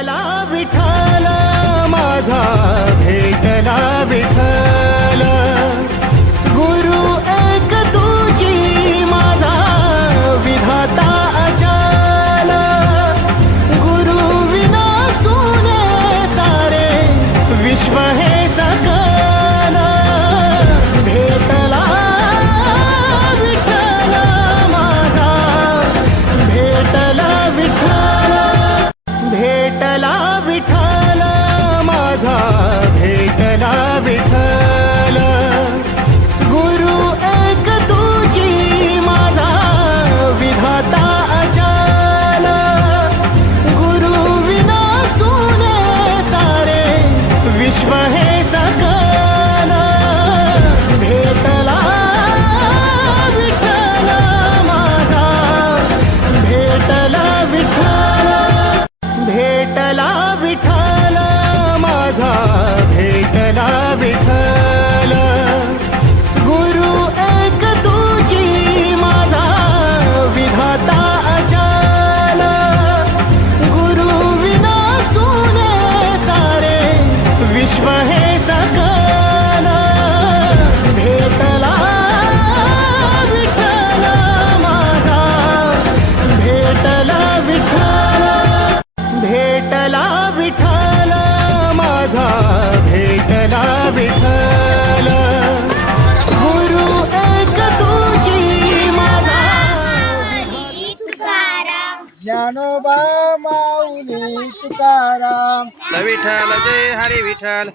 भेटला विठ्ठल माझा, भेटला विठ्ठल गुरु एक तुझी माझा विधाता अचल, गुरु विना सुने सारे विश्व हे सकल, भेटला विठ्ठल माझा, भेटला विठ्ठल, भेटला विठ्ठल माझा, भेटला विठ्ठल गुरु एक तुझी माझा विधाता अचल, गुरु विना सुने सारे विश्व हे सकल, भेटला विठ्ठल माझा, भेटला विठ्ठल, भेटला विठ्ठल माझा, भेटला विठ्ठल गुरु एक तुझी माझा विधाता अचल, गुरु विना सुने सारे विश्व हे सकल, भेटला विठ्ठल माझा, भेटला विठ्ठल, भेटला विठ्ठल माझा, भेटला विठ्ठल गुरु एक तुझी माझा, ज्ञानोबा माऊली तुकाराम, विठ्ठल जय हरी विठ्ठल.